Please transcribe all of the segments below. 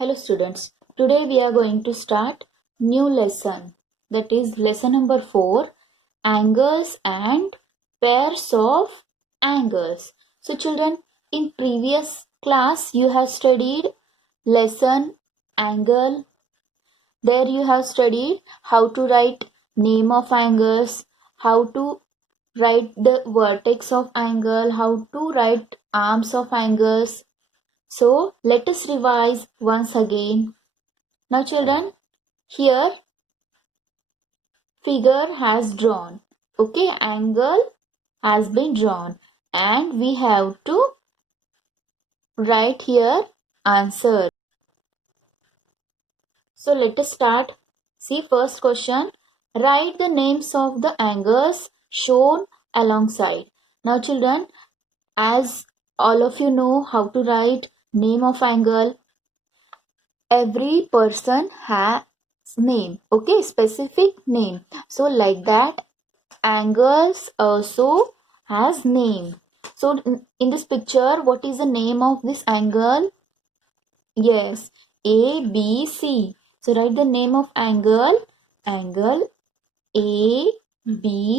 Hello students, today we are going to start new lesson, that is lesson number 4, angles and pairs of angles. So children, in previous class you have studied lesson angle. There you have studied how to write name of angles, how to write the vertex of angle, how to write arms of angles. So let us revise once again. Now children, here figure has drawn. Okay, angle has been drawn and we have to write here answer. So let us start. See, first question. Write the names of the angles shown alongside. Now children, as all of you know how to write name of angle, every person has name. Okay, specific name. So like that, angles also has name. So in this picture, what is the name of this angle? Yes, ABC. So write the name of angle ABC.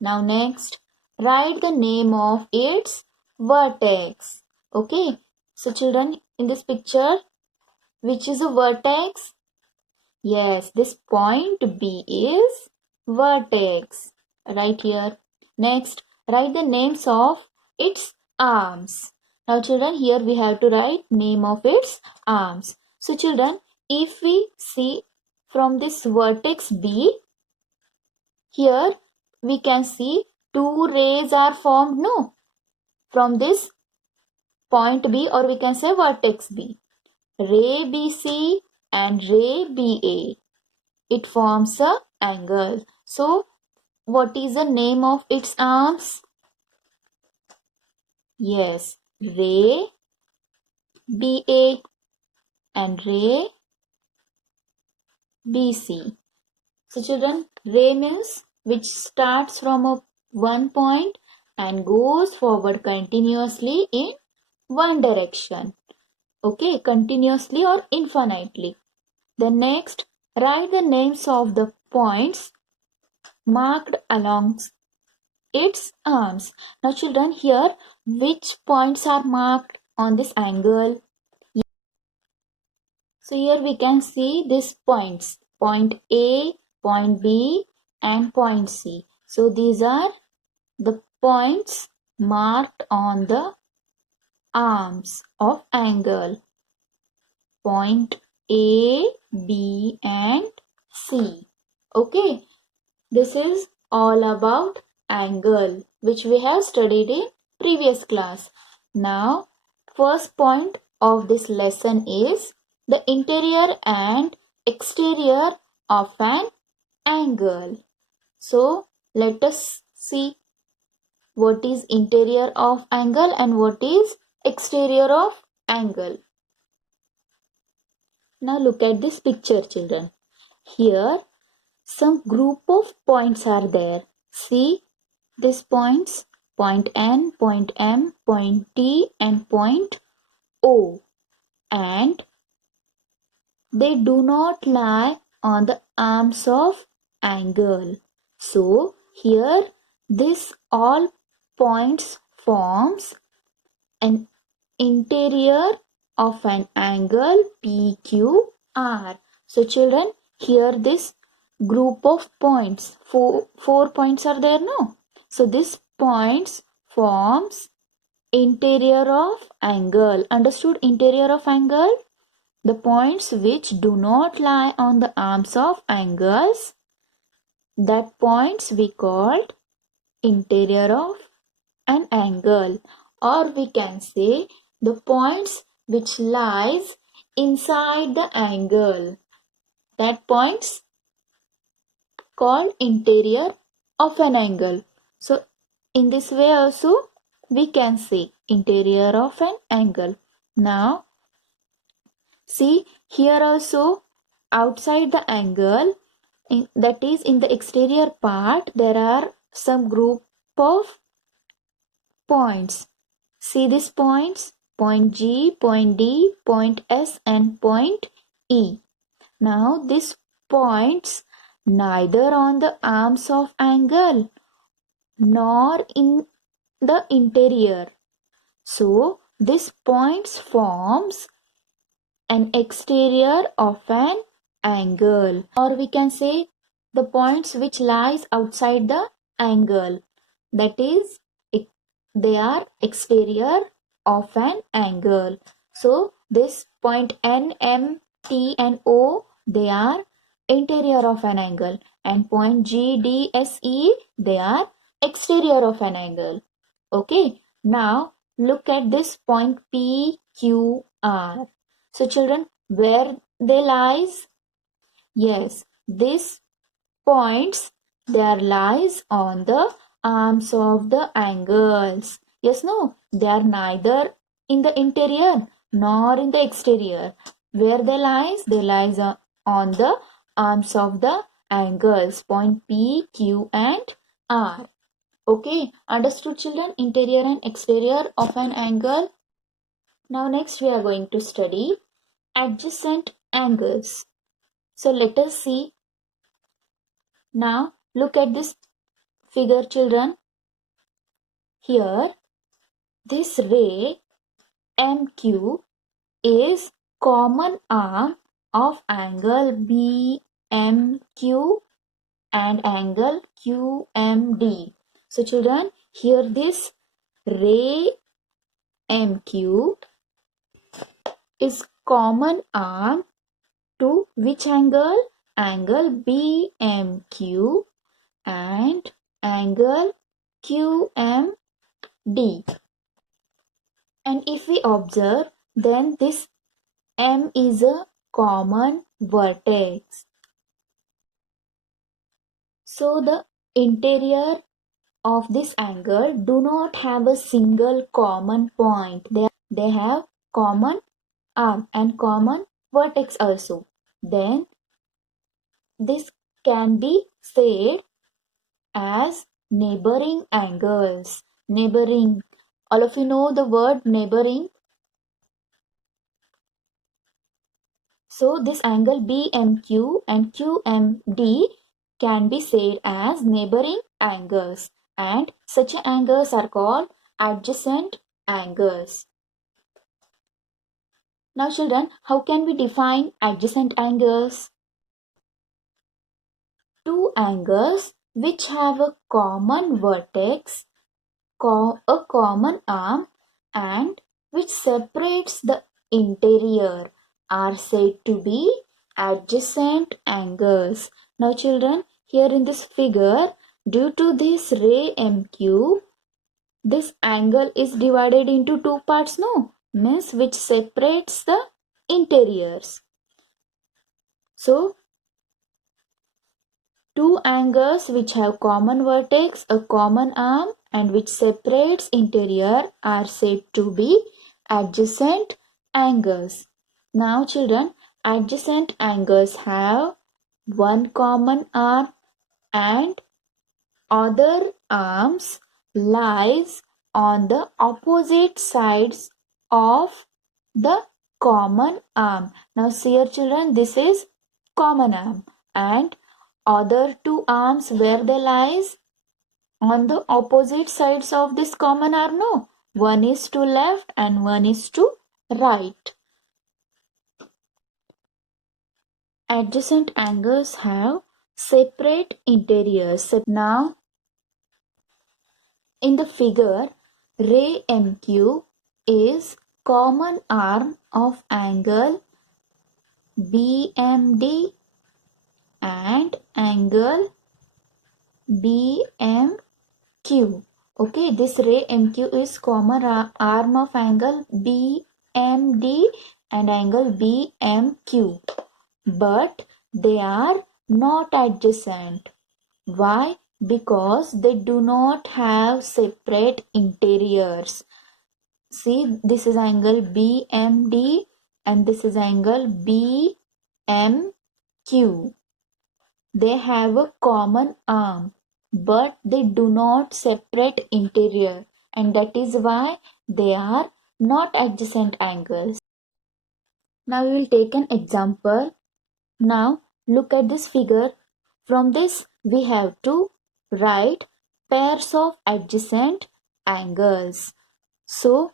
Now next, write the name of its vertex. Okay, so children, in this picture, which is a vertex? Yes, this point B is vertex. Right here. Next, write the names of its arms. Now children, here we have to write name of its arms. So children, if we see from this vertex B, here we can see two rays are formed, no? From this point B, or we can say vertex B. Ray BC and ray BA. It forms a angle. So, what is the name of its arms? Yes, ray BA and ray BC. So, children, ray means which starts from a one point and goes forward continuously in one direction. Okay, continuously or infinitely. The next, write the names of the points marked along its arms. Now children, here which points are marked on this angle? So here we can see these points, point A, point B and point C. So these are the points marked on the arms of angle. Point A, B and C. Okay, this is all about angle which we have studied in previous class. Now, first point of this lesson is the interior and exterior of an angle. So, let us see what is interior of angle and what is exterior of angle. Now look at this picture children. Here some group of points are there. See these points, point N, point M, point T and point O, and they do not lie on the arms of angle. So here this all points forms an interior of an angle PQR. So children, here this group of points, four points are there, no? So this points forms interior of angle. Understood interior of angle? The points which do not lie on the arms of angles, that points we called interior of an angle, or we can say the points which lies inside the angle, that points called interior of an angle. So in this way also we can say interior of an angle. Now see here also outside the angle, that is in the exterior part, there are some group of points. See these points, point G, point D, point S and point E. Now these points neither on the arms of angle nor in the interior. So this points forms an exterior of an angle, or we can say the points which lies outside the angle, that is they are exterior of an angle. So this point N, M, T and O, they are interior of an angle, and point G, D, S, E, they are exterior of an angle. Okay, now look at this point P, Q, R. So children, where they lies? Yes, these points, there lies on the arms of the angles. Yes, no, they are neither in the interior nor in the exterior. Where they lies? They lies on the arms of the angles, point P, Q and R. Okay, understood children, interior and exterior of an angle. Now next we are going to study adjacent angles. So let us see. Now look at this figure children. Here this ray MQ is common arm of angle BMQ and angle QMD. So children, here this ray MQ is common arm to which angle? Angle BMQ and angle QMD. And if we observe, then this M is a common vertex. So the interior of this angle do not have a single common point. They have common arm and common vertex also. Then this can be said as neighboring angles. Neighboring. All of you know the word neighboring. So this angle BMQ and QMD can be said as neighboring angles, and such angles are called adjacent angles. Now children, how can we define adjacent angles? Two angles which have a common vertex, a common arm and which separates the interior are said to be adjacent angles. Now children, here in this figure, due to this ray MQ, this angle is divided into two parts, no? Means which separates the interiors. So, two angles which have common vertex, a common arm and which separates interior are said to be adjacent angles. Now children, adjacent angles have one common arm and other arms lies on the opposite sides of the common arm. Now see here children, this is common arm and other two arms where they lies? On the opposite sides of this common arm, no? One is to left and one is to right. Adjacent angles have separate interiors. Now, in the figure, ray MQ is common arm of angle BMD and angle BMQ. Okay, this ray MQ is common arm of angle BMD and angle BMQ. But they are not adjacent. Why? Because they do not have separate interiors. See, this is angle BMD and this is angle BMQ. They have a common arm, but they do not separate interior, and that is why they are not adjacent angles. Now we will take an example. Now look at this figure. From this we have to write pairs of adjacent angles. So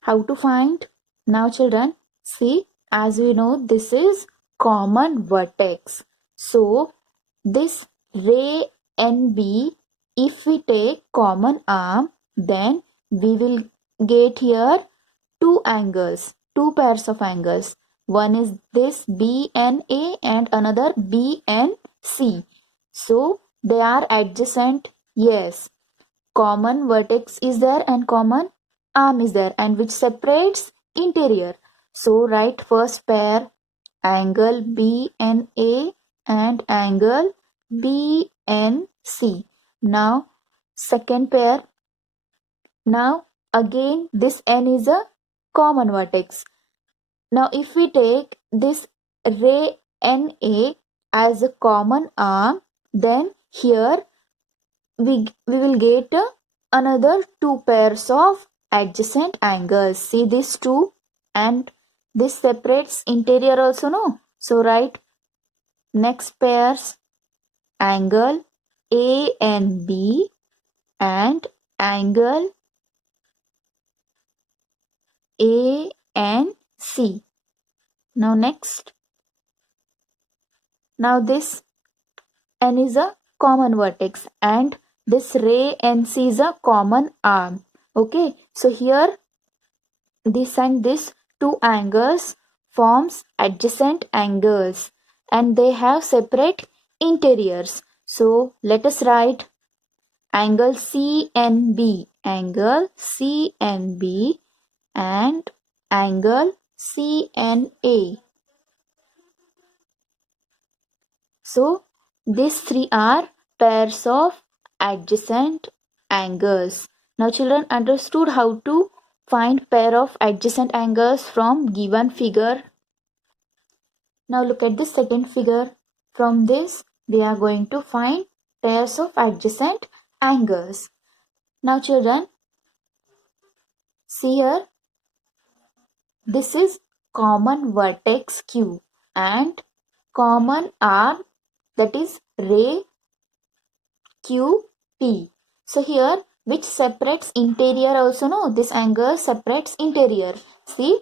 how to find? Now children, see, as we know, this is common vertex. So this ray NB, if we take common arm, then we will get here two angles, two pairs of angles. One is this BNA and another BNC. So they are adjacent. Yes, common vertex is there and common arm is there, and which separates interior. So write first pair angle BNA and angle BNC. Now second pair. Now again this N is a common vertex. Now if we take this ray NA as a common arm, then here we will get another two pairs of adjacent angles. See these two, and this separates interior also, no? So write next pairs angle A and B and angle A and C. Now next. Now this N is a common vertex and this ray NC is a common arm. Okay, so here this and this two angles forms adjacent angles and they have separate interiors. So let us write angle CNB, angle CNB and angle CNA. So these three are pairs of adjacent angles. Now children understood how to find pair of adjacent angles from given figure. Now look at the second figure. From this we are going to find pairs of adjacent angles. Now children, see here, this is common vertex Q and common arm, that is ray QP. So here which separates interior also, no, this angle separates interior. See,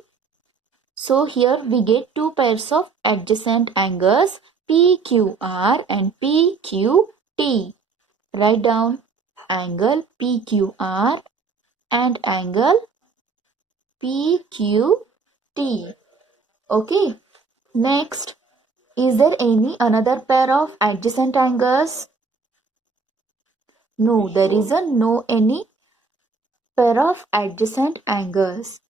so here we get two pairs of adjacent angles PQR and PQT. Write down angle PQR and angle PQT. Okay, next, is there any another pair of adjacent angles? No, there is no any pair of adjacent angles.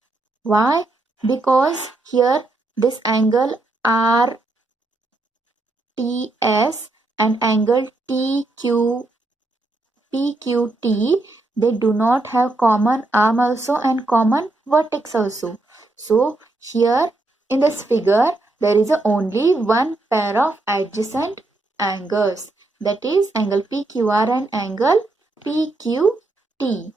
Why? Because here this angle RTS and angle PQT, they do not have common arm also and common vertex also. So here in this figure there is only one pair of adjacent angles, that is angle PQR and angle PQT.